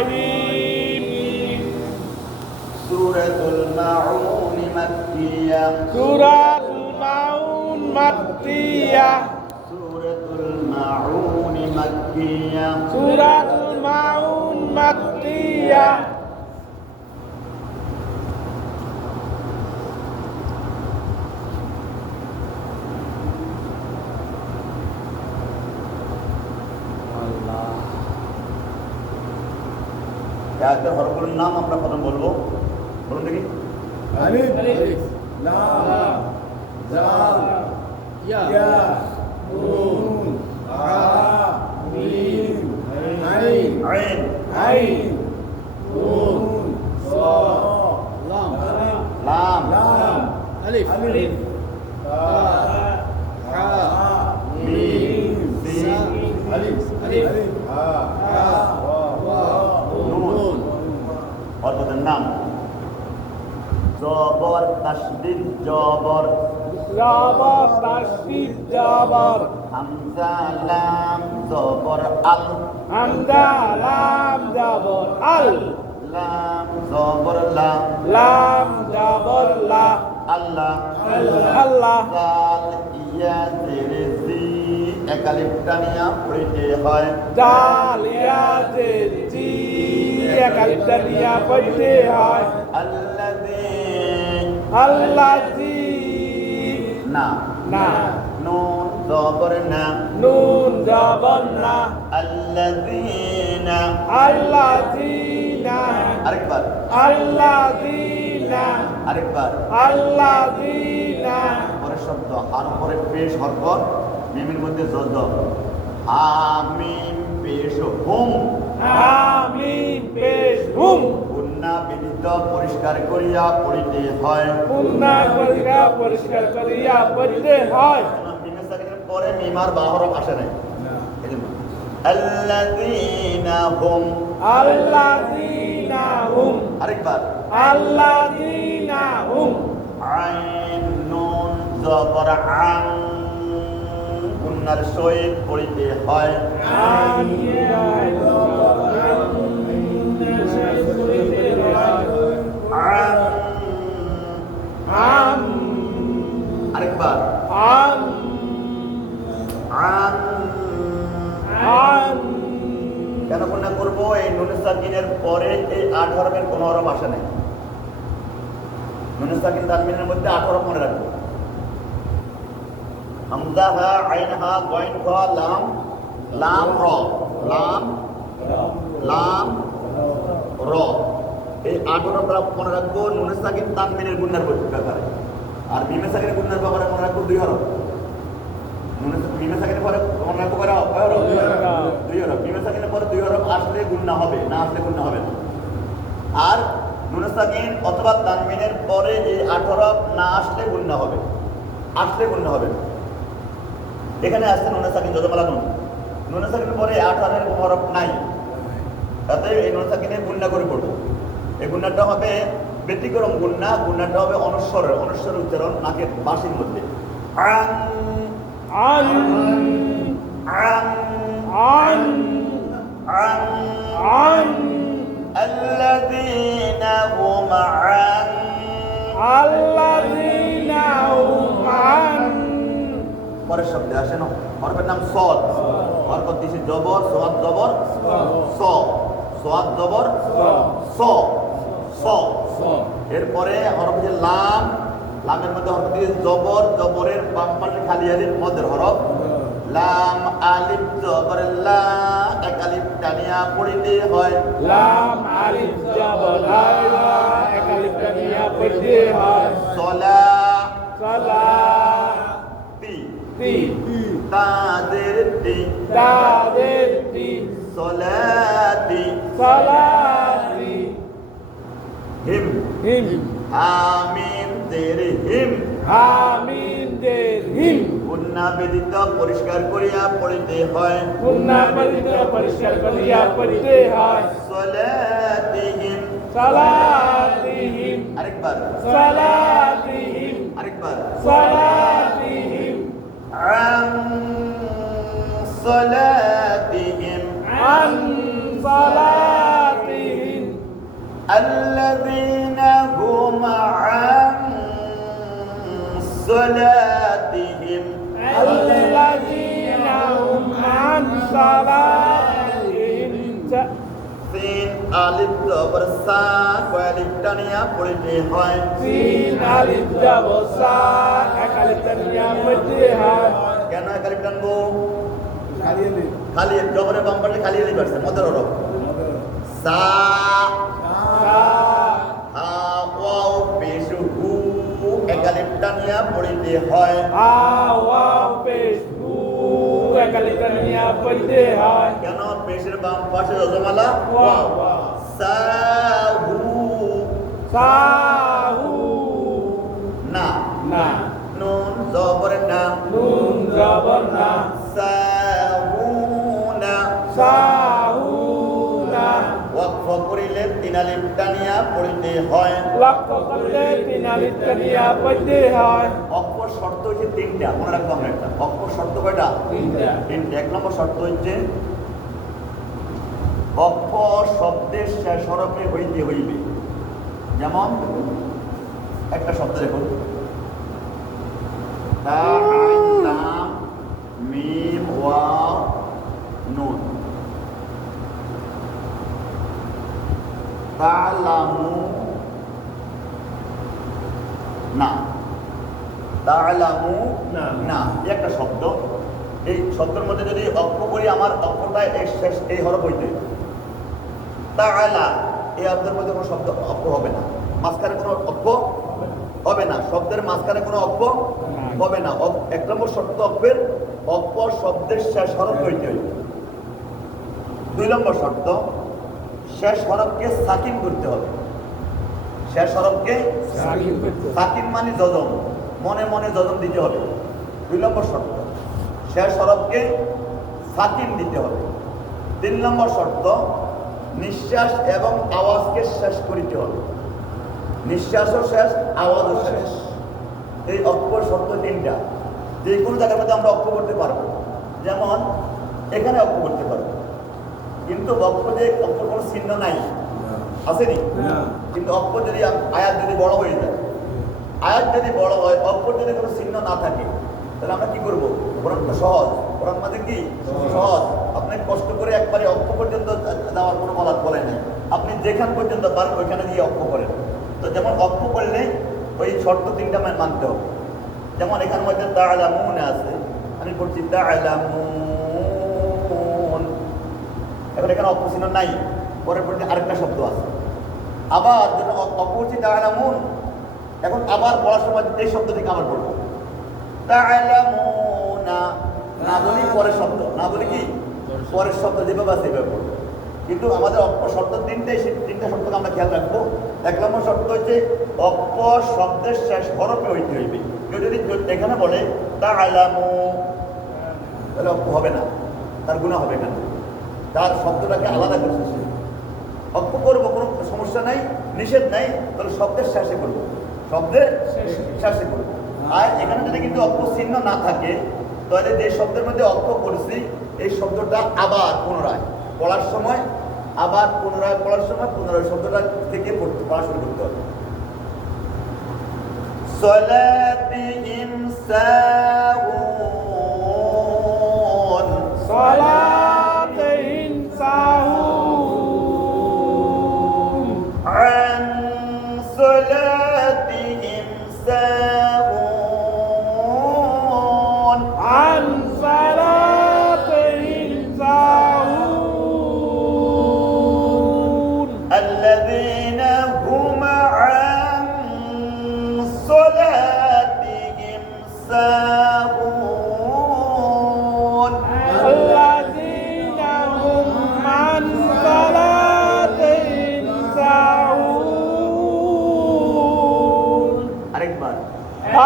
الرحيم سورة الماعون مكية سورة الماعون مكية سورة الماعون مكية سورة الماعون مكية আয়াতের হরফগুলোর নাম আমরা প্রথম বলবো, বলুন দেখি। আলিফ লাম জাল ইয়া নুন হা মিম আইন আইন আইন নুন সা লাম লাম লাম আলিফ তা হা মিম সিন আলিফ হা ওয়া নুন হরফের নাম। জবর তাসদীদ জবর জবর তাসদীদ জবর হামজা লাম জবর আল হামজা লাম জবর আল লাম জবর লা লাম জবর লা আল্লাহ আল্লাহ জাল ইয়া জের জি একালিফ টানিয়া পড়িতে হয়। জাল ইয়া তে জি একালিফটা নিয়া পড়তে হয়। আল্লাযী আল্লাযী না না নুন জবর না নুন জবর না আল্লাযীনা আল্লাযীনা আরেকবার আল্লাযীনা আরেকবার আল্লাযীনা পরের শব্দ আর পরে পেশ হরফ মিমের মধ্যে জদ আমিন পেশ হুম আমিন পেশ হুম গুন্না বিদিত পরিষ্কার করিয়া পড়িতে হয়। পুন্না করিয়া পরিষ্কার করিয়া পড়তে হয়। মিমের সাকিনের পরে মিমার বা হরফ আসে নাই, এজন্য আল্লাযীনা হুম আল্লাযীনা হুম আরেকবার আল্লাযীনা হুম আইন নুন জবর আন গুন্নার সহিত পড়িতে হয়। আন আম আরেকবার আম আন আম কেন গুন্না করবো? এই নুন সাকিনের পরে এই 8 হরফের কোনো হরফ আসে নাই। নুন সাকিন তানবিনের মধ্যে 8 হরফ মনে রাখবো। হামজা হা আইন হা গইন খ লাম লাম র লাম লাম র এই 8 হরফ মনে রাখবো নুন সাকিন তানবিনের গুন্নার ব্যাপারে। আর মিমে সাকিনের গুন্নার ব্যাপারে মনে রাখবো 2 হরফ। মিমে সাকিনের পরে মনে রাখবো কয় হরফ? 2 হরফ। মিমে সাকিনের পরে 2 হরফ আসলে গুন্না হবে, না আসলে গুন্না হবে না। আর নুন সাকিন অথবা তানবিনের পরে এই 8 হরফ না আসলে গুন্না হবে, আসলে গুন্না হবে না। এখানে আসছে নুন সাকিন যজমালা নুন, নুন সাকিনের পরে 8 হরফের কোনো হরফ নাই, তাতে এই নুন সাকিনের গুন্না করে পড়বো। এই গুন্নাটা হবে ব্যতিক্রম গুন্না, গুন্নাটা হবে অনস্বরের উচ্চারণ নাকের বাঁশির মধ্যে। আন আন আন আন আন আন আল্লাযীনা হুম আন আল্লাযীনা হুম আন পরের শব্দে আসে না, হরফের নাম সদ। হরফ দিছে জবর সোয়াদ জবর স সোয়াদ জবর স স এরপরে হরফ যে লাম, লামের মধ্যে হরফ দিয়ে জবর, জবরের বাম পাশে খালি আলিফ মদের হরফ লাম আলিফ জবর লা এক আলিফ টানিয়া পড়িতে হয়। লাম আলিফ জবর লা একালিফটা নিয়া পড়তে হয়। সলা সালাতি তি তাদের তি তাদের তি সলাতি সালাতি হিম হিম আমিন দের হিম আমিন দের হিম গুন্না বেদিত পরিষ্কার করিয়া পড়িতে হয়। পুন্না পরিষ্কার পরিষ্কার করিয়া পড়তে হয়। সলাতিহিম সালাতিহিম আরেকবার সালাতিহিম আরেকবার সালাতিহিম আন সলাতিহিম عن صلاتهم الذين هم عن صلاتهم الذين هم عن صلاتهم সিন আলিফ জবর সা কয়ালিফ টানিয়া পড়িতে হয় সিন আলিফ জবর সা এক আলিফ টানিয়া পড়তে হয় কেন এক আলিফ টানবো খালি আলি খালি জবরের বাম পাশে খালি আলিফ আছে মদের হরফ সা সা হা ওয়াও পেশ হু এক আলিফ টানিয়া পড়িতে হয় আওয়া পেশু এক আলিফ টানিয়া পড়তে হয় কেন পেশের বাম পাশে যজমালা ওয়াও সাহু সাহু না না নুন জবর না নুন জবর না সাহুনা সাহুনা ওয়াকফ করিলে তিন আলিফ টানিয়া পড়িতে হয় লক্ষ্য করলে তিন আলিফ টানিয়া পড়তে হয় অক্ষর শর্ত হচ্ছে তিনটা মনে রাখবো আমরা একটা অক্ষর শর্ত কয়টা তিনটা তিনটা এক নম্বর শর্ত হচ্ছে অক্ষর শব্দের শেষ হরফে হইতে হইবে যেমন একটা শব্দ দেখুন তা আইন লাম মিম ওয়াও নুন তা'লামু না তা'লামু না। না এই একটা শব্দ এই শব্দের মধ্যে যদি অক্ষ করি আমার অক্ষরটা শেষ এই হরফ হইতে তাআলা এই অক্ষরের মধ্যে কোনো শব্দ অক্ষ হবে না মাঝখানে কোনো অক্ষ হবে না শব্দের মাঝখানে কোনো অক্ষ হবে না এক নম্বর শব্দ অক্ষের অক্ষর শব্দের শেষ হরফ হইতে হইবে দুই নম্বর শর্ত শেষ হরফকে সাকিন করতে হবে শেষ হরফকে সাকিন করতে হবে। সাকিন মানে যজম মনে মনে যজম দিতে হবে দুই নম্বর শর্ত শেষ হরফকে সাকিন দিতে হবে তিন নম্বর শর্ত নিঃশ্বাস এবং আওয়াজকে শেষ করিতে হবে নিঃশ্বাসও শেষ আওয়াজও শেষ এই অক্ষর শর্ত তিনটা যে কোনো জায়গার মধ্যে আমরা অক্ষ করতে পারবো যেমন এখানে অক্ষ করতে পারবো কিন্তু অক্ষরে অক্ষর কোনো চিহ্ন নাই আসেনি কিন্তু অক্ষর যদি আয়াত যদি বড় হয়ে যায় আয়াত যদি বড় হয় অক্ষর যদি কোনো চিহ্ন না থাকে তাহলে আমরা কি করবো কোরআন তো সহজ কোরআন মানে কি সহজ আপনি কষ্ট করে একবারে অক্ষ পর্যন্ত যাওয়ার কোনো বলে নাই আপনি যেখান পর্যন্ত পারেন ওইখানে গিয়ে অক্ষ করেন তো যেমন অক্ষ করলে ওই শর্ত তিনটা মানতে হবে যেমন এখানের মধ্যে তা'লামুন আছে আমি বলছি তা'লামুন এখন এখানে অক্ষ চিহ্ন নাই পরের পরে আরেকটা শব্দ আছে আবার যেটা অক্ষ হচ্ছে তা'লামুন এখন আবার বলার সময় এই শব্দটিকে আবার বলবো তা'লামুনা না বলি পরের শব্দ না বলি কি পরের শব্দ যেভাবে আছে সেভাবে বলবো কিন্তু আমাদের অক্ষর শব্দ তিনটে সেই তিনটা শব্দকে আমরা খেয়াল রাখবো এক নম্বর শব্দ হচ্ছে অক্ষর শব্দের শেষ হরফে হইতে হইবে কেউ যদি এখানে বলে তা'লামু তাহলে অক্ষ হবে না তার গুনাহ হবে কেন তার শব্দটাকে আলাদা করছে সে অক্ষ করবো কোনো সমস্যা নাই নিষেধ নাই তাহলে শব্দের শেষে করবো শব্দের শেষে করবো আর এখানে যদি কিন্তু অক্ষ চিহ্ন না থাকে তাহলে যে শব্দের মধ্যে অক্ষ করেছি এই শব্দটা আবার পুনরায় পড়ার সময় আবার পুনরায় পড়ার সময় পুনরায় শব্দটা থেকে পড়া শুরু করতে হবে সলাতিহিম সাহুন সালাতিহিম সাহুন عن صلاتهم ساهون عن صلاتهم ساهون الذين هم عن صلاتهم ساهون الذين هم عن صلاتهم ساهون আরেকবার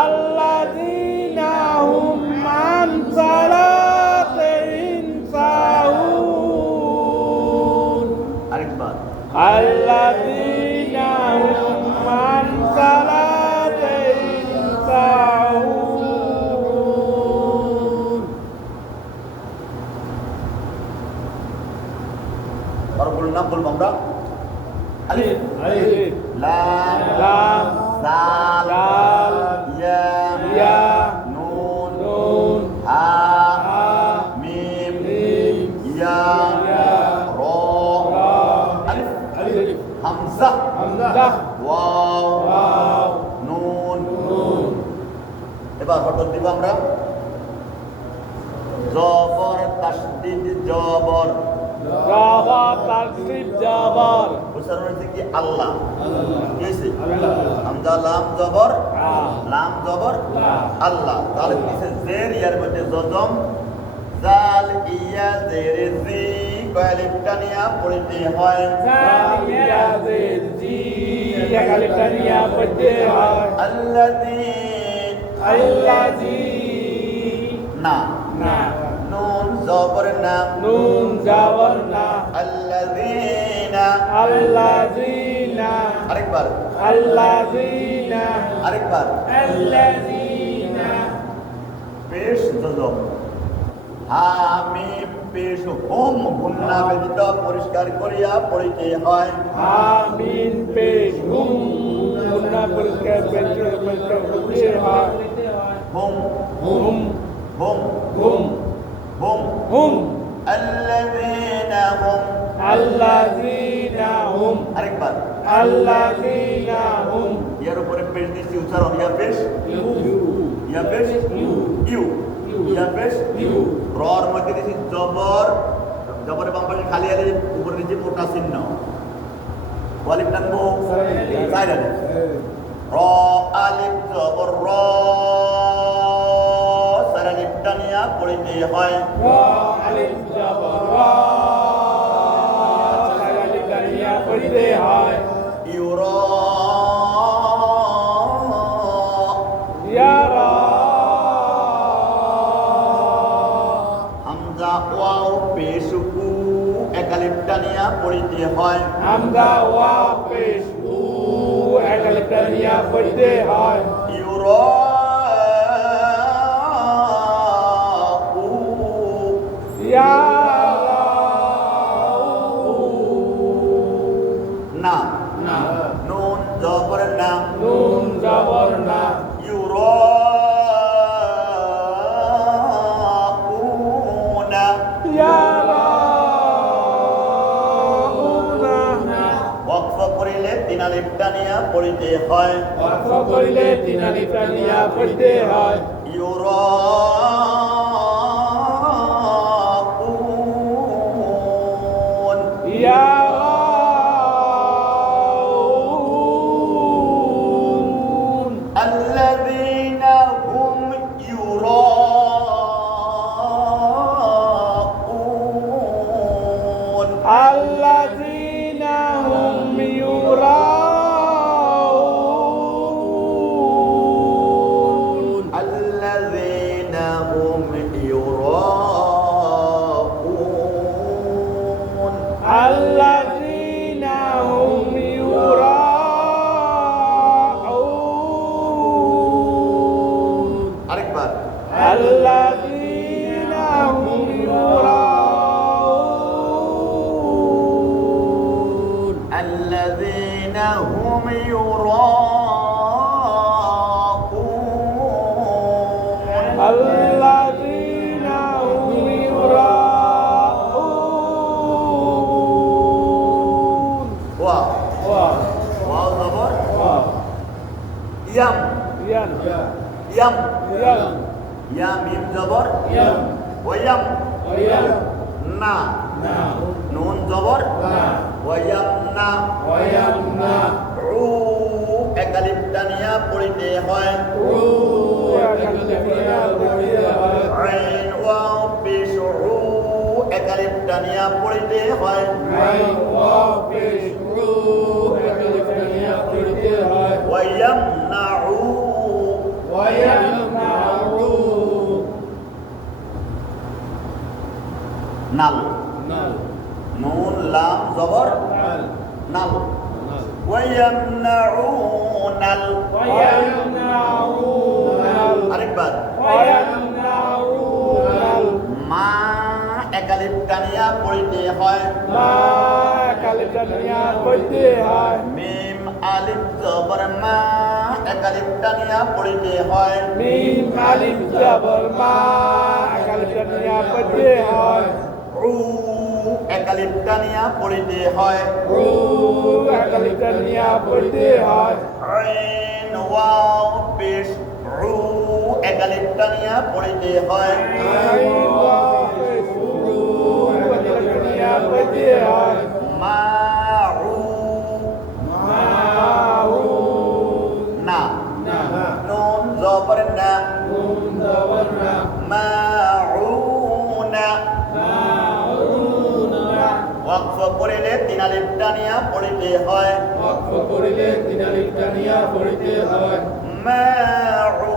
الذين هم عن صلاتهم ساهون আরেকবার الذين هم عن صلاتهم ساهون আর বলুন নাম বলবো আমরা আলিফ alif লাম lam দাল dal ইয়া ya নুন nun হা ha মিম mim ইয়া ya র ra আলিফ alif Hamza hamzah wow waw নুন nun এবার হঠাৎ দিব আমরা জবর তাসদীদ জবর jawab tasrif jabar উচ্চারণ হচ্ছে কি আল্লাহ কি হয়েছে Allah হামজা লাম জবর ah লাম জবর লা আল্লাহ তাহলে কিসে জের ইয়ার মধ্যে জজম জাল ইয়া জের জি কয়ালিফটা নিয়া পড়তে হয় zaliya zi ya kalifaniya pade hai আল্লাযী allazi না na নুন জবর না nun jawarna আল্লাযীনা allazina আরেকবার allazina আরেকবার allazina পেশ জজম হামিম পেশ হোম গুন্না ব্যতীত পরিষ্কার করিয়া পড়িতে হয় amin pesh hum guna puriskar puriskar hai home hum home hum home hum الذين هم allazina hum আরেকবার allazina hum ইয়ার উপরে পেশ দিচ্ছি উচ্চারণ ইয়া পেশ ইয়া পেশ ইউ ইয়া পেশ রর মধ্যে দিচ্ছি জবর জবরের বাম পাশে খালি আলি উপরে দিচ্ছি মোটা চিহ্ন ওয়ালিফ টানবো সাইড আলি র আলিফ জবর র সারা লিফটা নিয়া পড়িতে হয় ra alif jabar ra saya dikaniya pade hai ইউরা ya ra Hamza wow পেশ উ একালিফটা নিয়া পড়িতে হয় hamza wa pesh u ekalifaniya pade hai ইউরা ya না na নুন জবর না nun jawarna ইউরা ya rauna ওয়াকফ করিলে তিন আলিফটা নিয়া পড়িতে হয় wakfa korile tinalifaniya pade hai ইউরা ya raun الذين هم يراءون allazina hum yuraun الذين هم يراءون allazina hum yuraun আরেকবার allazina hum yuraun الذين هم يراءون allazina hum yuraun ওয়াও wah ওয়াও জবর wah ইয়াম yan ইয়াম yan ইয়া মিম জবর yan ওয়ায়াম yan না na নুন জবর na ওয়ায়াম না wayamna উ একালিফটা নিয়া পড়িতে হয় আইন ওয়াও পেশ উ একালিফটা নিয়া পড়িতে হয় ওয়ায়াম না উ নাল নুন লাম জবর নাল ويمنعون আরেকবার মা একালিফ টানিয়া পড়িতে হয় আলিফটা নিয়ে পড়তে হয় মিম আলিফ জবর মা এক আলিফ টানিয়া পড়িতে হয় মিম আলিফ জবর মা এক আলিফটা নিয়ে পড়তে হয় উ এক আলিফ টানিয়া পড়িতে হয় রু এক আলিফটা নিয়ে পড়তে হয় আইন ওয়াও পেশ রু এক আলিফ টানিয়া পড়িতে হয় আইন ওয়াও পেশ রু এক আলিফটা নিয়ে পড়তে হয় মাউ মাউ না নুন জবর না নুন জবর না মাউনা মাউনা ওয়াকফ করিলে তিন আলিফ টানিয়া পড়িতে হয় ওয়াকফ করিলে তিন আলিফটা নিয়ে পড়তে হয় মাউন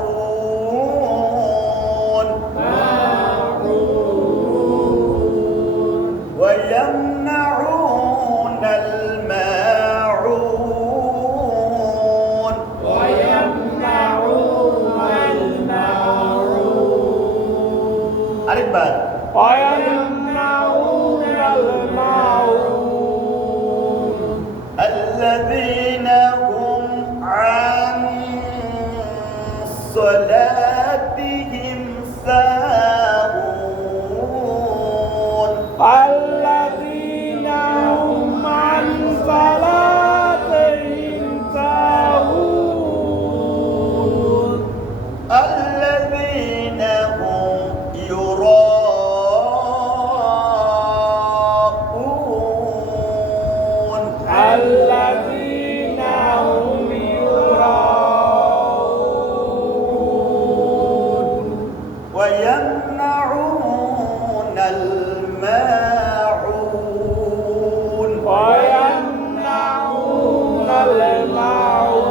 মাউন ويمنعون الماعون ويمنعون الماعون আরেকবার ويمنعون الماعون الذين هم عن صلاتهم ساهون الذين هم عن صلاتهم ساهون الذين هم يراءون الذين هم يراءون ويمنعون الماعون ويمنعون الماعون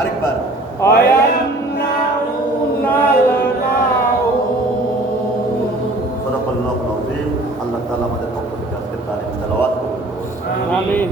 আরেকবার ويمنعون الماعون صدق الله العظيم আল্লাহ তাআলা আমাদের পক্ষ থেকে আজকের তালিম তেলাওয়াত করুন آمين